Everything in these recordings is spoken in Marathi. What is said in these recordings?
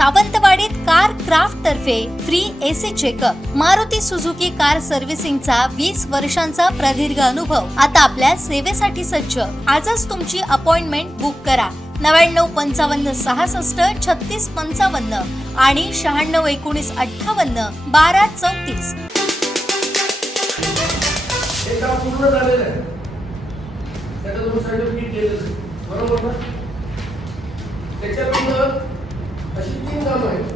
सावंतवाडीत कार क्राफ्ट तर्फे free AC checkup. Maruti Suzuki car सर्व्हिसिंगचा 20 वर्षांचा प्रदीर्घ अनुभव आता आपल्या सेवेसाठी सज्ज। आजच तुमची अपॉइंटमेंट बुक करा 9955 66 36 55 आणि 96 19 58 12 34। हे काम पूर्ण झालेलं आहे, त्याचं तुम्ही सर्टिफिकेट केलं बरोबर ना? त्याच्यानंतर अशी 3 कामं आहेत।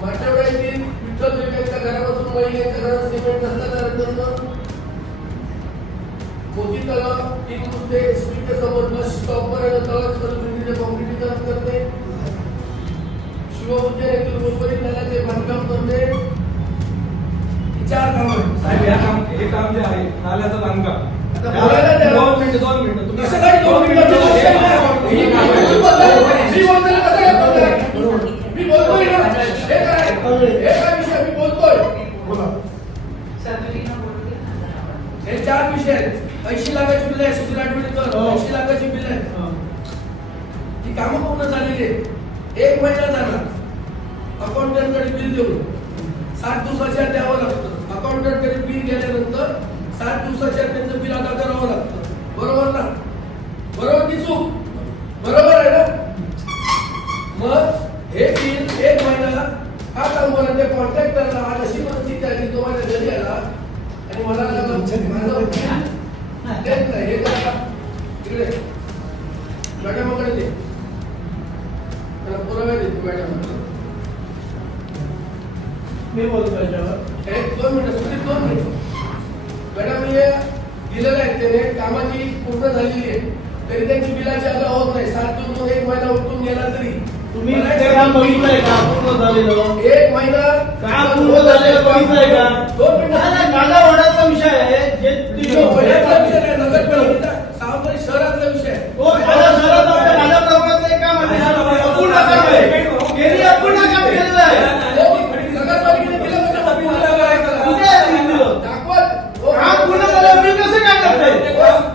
मागच्या वेळेस विठ्ठल यांच्या घरापासून महिलांच्या घरात सिमेंट नसल्यानंतर मोती तलाव 3 मुद्दे स्पीडच्या समोर स्टॉपर आणि तलाव सर्व कॉम्प्लिट करते। शिवबुद्ध येथील मुंबई नाल्याचे बांधकाम करते। 4 कामं आहेत साहेब। हे काम जे आहे नाल्याचं बांधकाम बोलायला द्या। 2 मिनिटं तुम्ही कसं काय 2 मिनिटं मी बोलतोय ना, हे काय विषय मी बोलतोय बोला। हे 4 विषय आहेत। 80 लाखाची बिल आहे सुधीर आठवडेकर, 80 लाखाची बिल आहे। ही कामं पूर्ण झालेली आहेत। 1 महिना झाला अकाउंटंटकडे बिल देऊन 7 दिवसाच्या द्यावं लागतं। अकाउंटंटकडे बिल गेल्यानंतर 7 दिवसाच्या त्यांचं बिल अदा करावं लागतं, बरोबर ना? बरोबर की चूक? बरोबर आहे ना? मग हे बिल 1 महिना हा काम बोला त्या कॉन्ट्रॅक्टरला आज अशी परिस्थिती आहे की तो माझ्या घरी आला आणि मला देत नाही। हे करा इकडे मॅडमकडे दे, त्याला पुरावे देतो मॅडम। मी बोलतो याच्यावर 1-2 मिनिटं सुधीर 2 मिनिटं। मॅडम हे दिलेलं आहे त्याने, कामाची पूर्ण झालेली आहे तरी त्यांची बिलाची अदा होत नाही। 7 दिवस 1 महिना उठून गेला तरी तुम्ही ते काम बघितलंय का? पूर्ण झालेलं 1 महिना काम पूर्ण झालेलं बघितलंय का? 2 मिनिटं माझा वडाचा विषय आहे जे वड्यातला विषय नाही, नगरपालिकेचा सावंतवाडी शहरातला विषय आहे। माझ्या शहरात माझ्या प्रभागाचं एक काम आहे, अपूर्ण काम आहे, गेली अपूर्ण काम केलेलं आहे। नगरपालिकेने दिलं म्हणजे अपूर्ण करायचं कुठे आहे ते दिलं? दाखवत काम पूर्ण झालं मी कसं काय करतोय?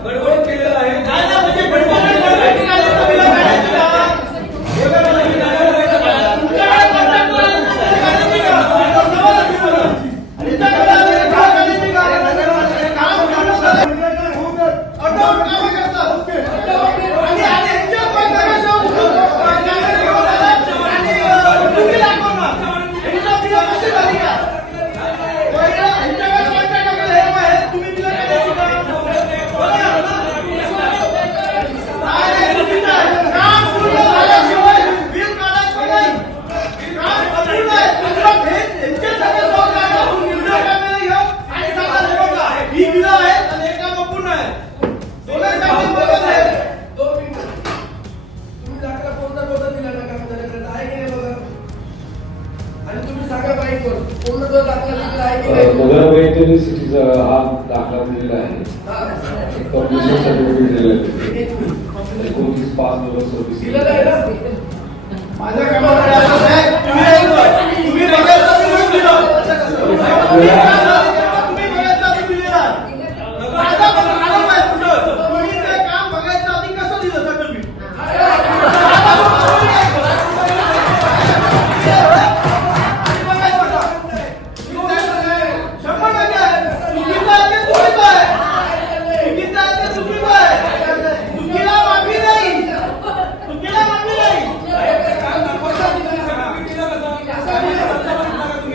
गडबड केलेलं आहे। नाही ना, म्हणजे गडबड करायची नाही, तर बिलं काढायची का? नगर मेंटेनन्स सिटीचा हा दाखला दिलेला आहे, कॉम्प्लिशन सर्टिफिकेट दिलेलं आहे 29/5/2026 दिलेलं आहे ना? माझ्या कामाकडे असं आहे, तुम्ही बघायचं तुम्ही दिलं. तुम्ही बघायचं तुम्ही दिलं. माझा पण आरोप आहे तुझं. तुम्ही ते काम बघायचं आधी कसं दिलं सर्टिफिकेट?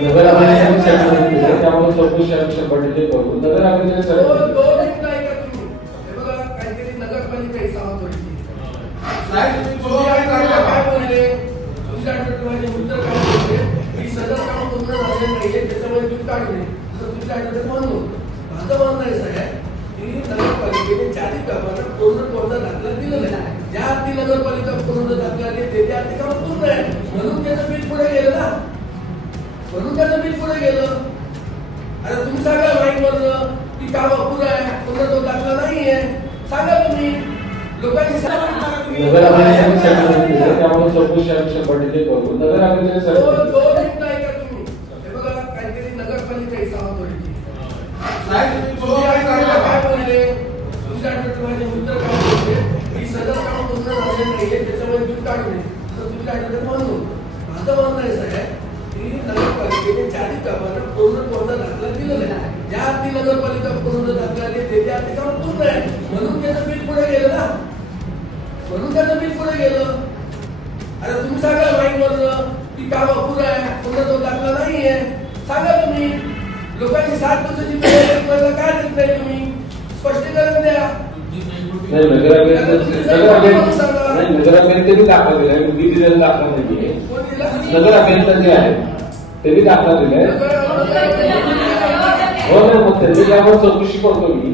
नगर अभिनेते त्यामुळे चौकशी 100% करू। नगर अभिनेते काहीतरी नगरपालिका सावंतवाडीची काय बोलले माझे मित्र काय बोलले की सदर काम पूर्ण झाले नाहीये त्याच्यामुळे तुम्ही काढले तुमच्या म्हणून माझं म्हणणं आहे साहेब की नगरपालिकेने 4 कामांना पूर्ण दाखला दिलेला आहे। ज्या अर्थी नगरपालिका पूर्ण दाखला देते त्या अर्थी काम पूर्ण आहे म्हणून त्याचं बिल पुढे गेलं ना, म्हणून त्याचं बिल पुढे गेलं। आता तुम्ही सांगा माईकवर की काम अपुरं आहे, पूर्ण तो दाखला नाहीये, सांगा तुम्ही लोकांनी नगर अभिनेते त्यामुळे चौकशी 100% करू। नगर अभिनेते तुम्ही हे बघा काहीतरी नगरपालिका सावंतवाडीची काय बोलले माझे मित्र काय बोलले की सदर काम पूर्ण झाले नाहीये त्याच्यामुळे बिल काढले म्हणून माझं कामांना पूर्ण कोणता दाखला दिलेला आहे. ज्या अर्थी नगरपालिका पूर्ण दाखला देते त्या अर्थी काम पूर्ण आहे, म्हणून त्याचं बिल पुढे गेलं ना, म्हणून त्याचं बिल पुढे गेलं. आता तुम्ही सांगा माईकवरनं की काम अपुरं आहे, पूर्ण तो दाखला नाहीये, सांगा तुम्ही. लोकांची 7 वर्षाची बिल का देत नाही तुम्ही, स्पष्टीकरण द्या. नाही, नगराभियंत्यांनी दाखला दिलाय, मी दिलेला दाखला नाहीये. नगर अभियंता जे आहे त्यांनी दाखला दिलाय. हो ना, मग त्यांनी त्यावर चौकशी करतो मी.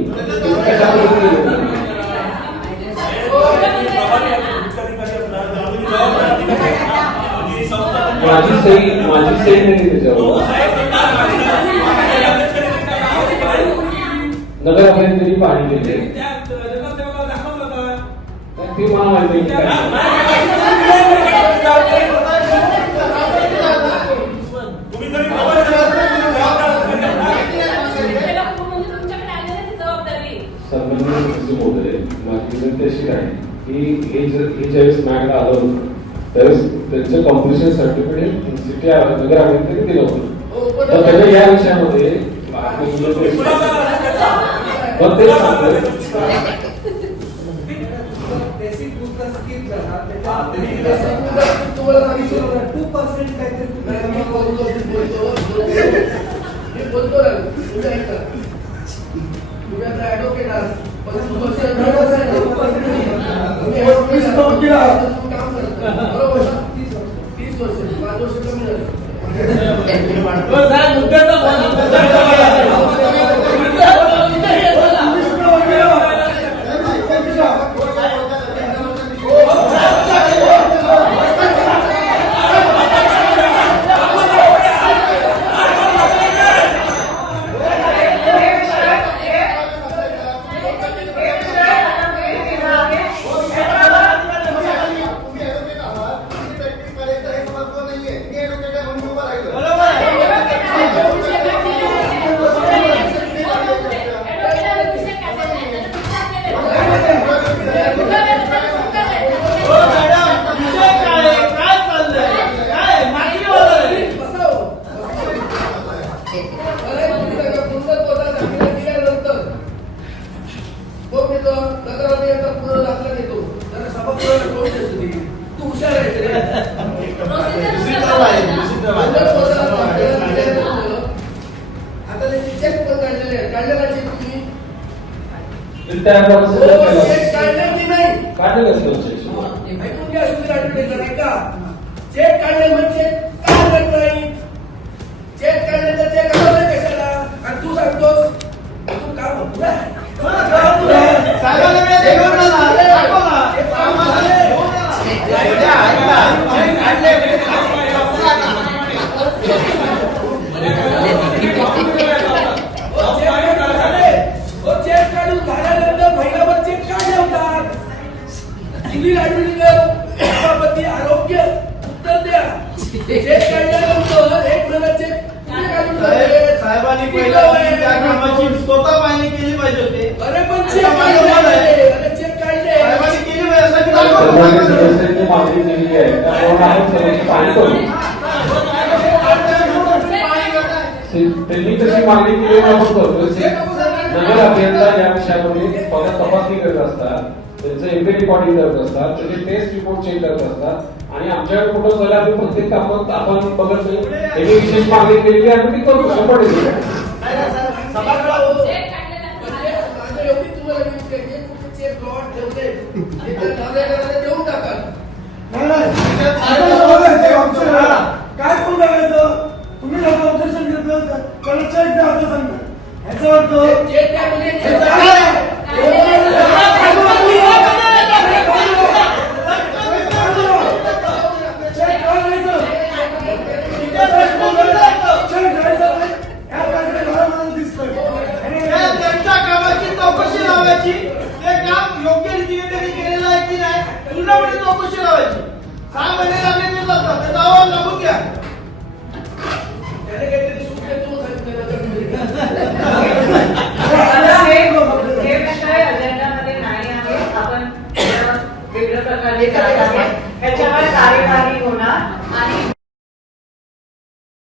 माझी सही नाही त्याच्यावर. नगर अभियंत्यांनी पाहणी केली ती मला माहिती नाही काय. माझी विनंती अशी आहे की हे ज्यावेळेस मॅगला आलं होतं त्यावेळेस त्यांचं कॉम्प्लिशन सर्टिफिकेट सिटी नगर अभियंत्यांनी दिलं होतं. तर त्याच्या या विषयामध्ये पण ते सांगतोय चेक काढले म्हणजे काय नाही, चेक काढले तर चेक आला कशाला, आणि तू सांगतोस तू काम चेक काढून झाल्यानंतर महिनाभर चेक काढले होतात. सिव्हिल ऍडमिनिस्ट्रेशन आरोग्य उत्तर द्या. चेक काढल्यानंतर 1 महिना चेक साहेबांनी पहिल्या कामाची स्वतः पाहणी केली पाहिजे होती. अरे पण चेक काढले साहेबांनी केली पाहिजे. मागणी केलेली आहे पाणी करू त्यांनी तशी मागणी केली आपण करतो. नगर अभियंता या विषयामध्ये तपासणी करत असतात, त्यांचं एमपी रिकॉर्डिंग करत असतात, त्याचे टेस्ट रिपोर्ट चेक करत असतात आणि आमच्याकडे कुठं झालं आम्ही प्रत्येक कामात आपण बघत नाही. त्यांनी विशेष मागणी केलेली आहे आम्ही ती करू 100%. देऊन टाका. काय कोण करायचं? तुम्ही ऑब्जेक्शन घेतलं त्याला चेक द्या असं सांगता. ह्याचा अर्थ